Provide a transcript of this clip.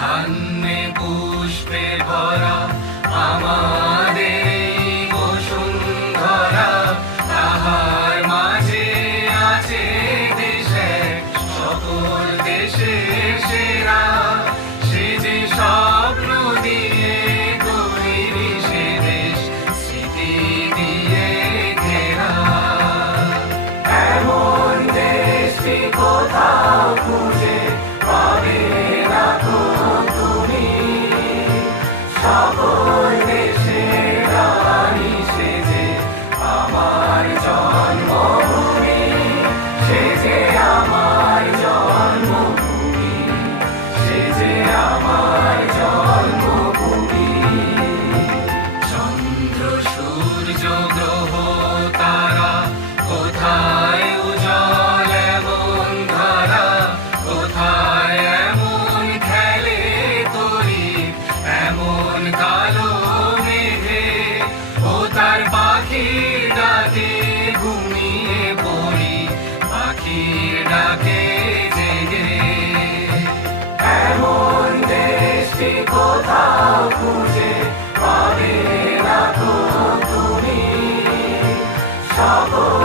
ধান্যে পুষ্পে ভরা আমাদের এই বসুন্ধরা, তাহার মাঝে আছে দেশে সকল দেশের সেরা। সে যে স্বপ্ন দিয়ে তৈরি সে দেশ, স্মৃতি দিয়ে ঘেরা। এমন দেশটি কোথাও খুঁজে পাবে না তো তুমি, সকল দেশের রানী সে যে আমার জন্মভূমি, সে যে আমার জন্মভূমি, সে যে আমার জন্মভূমি। চন্দ্র সূর্য গ্রহ তারা কোথায় উজ্জ্বল এমন ধারা, কোথায় এমন খেলে তরি এমন কালো মেঘে। ও তার পাখির ডাকে ঘুমিয়ে পড়ি, পাখির ডাকে জেগে। এমন দেশটি কোথাও খুঁজে পাবে না তো তুমি, সকল